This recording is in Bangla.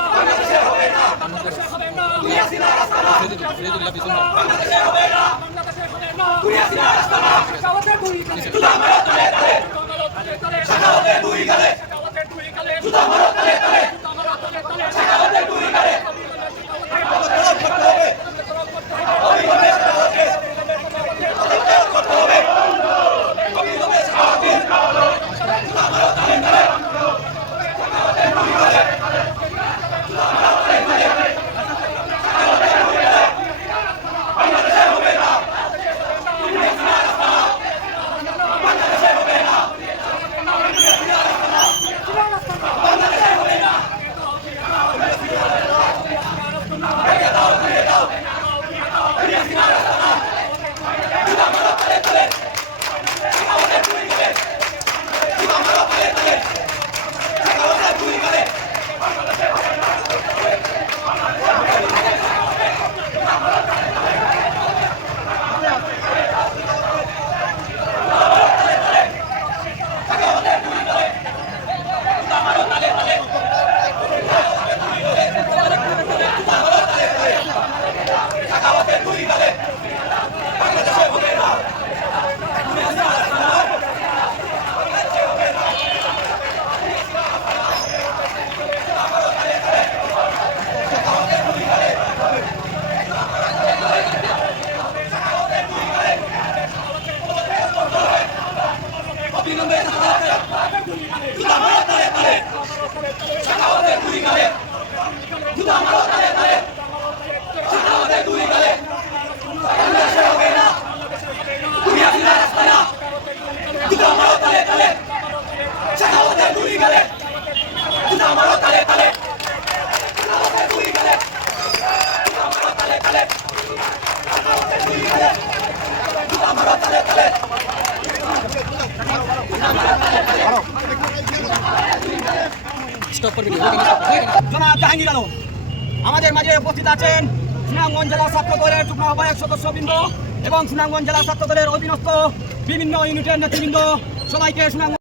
বাংলাদেশে হবে না। বাংলাদেশে হবে না দুনিয়া সিনা রাস্তা না। কাওয়াতে দুই কালে তুলা মারা তলে তলে আমাদের মাঝে উপস্থিত আছেন সুনামগঞ্জ জেলা ছাত্র দলের যুগ্ম আহ্বায়ক সদস্যবৃন্দ এবং সুনামগঞ্জ জেলা ছাত্র দলের অধীনস্থ বিভিন্ন ইউনিটের নেতৃবৃন্দ। সবাইকে সুনাম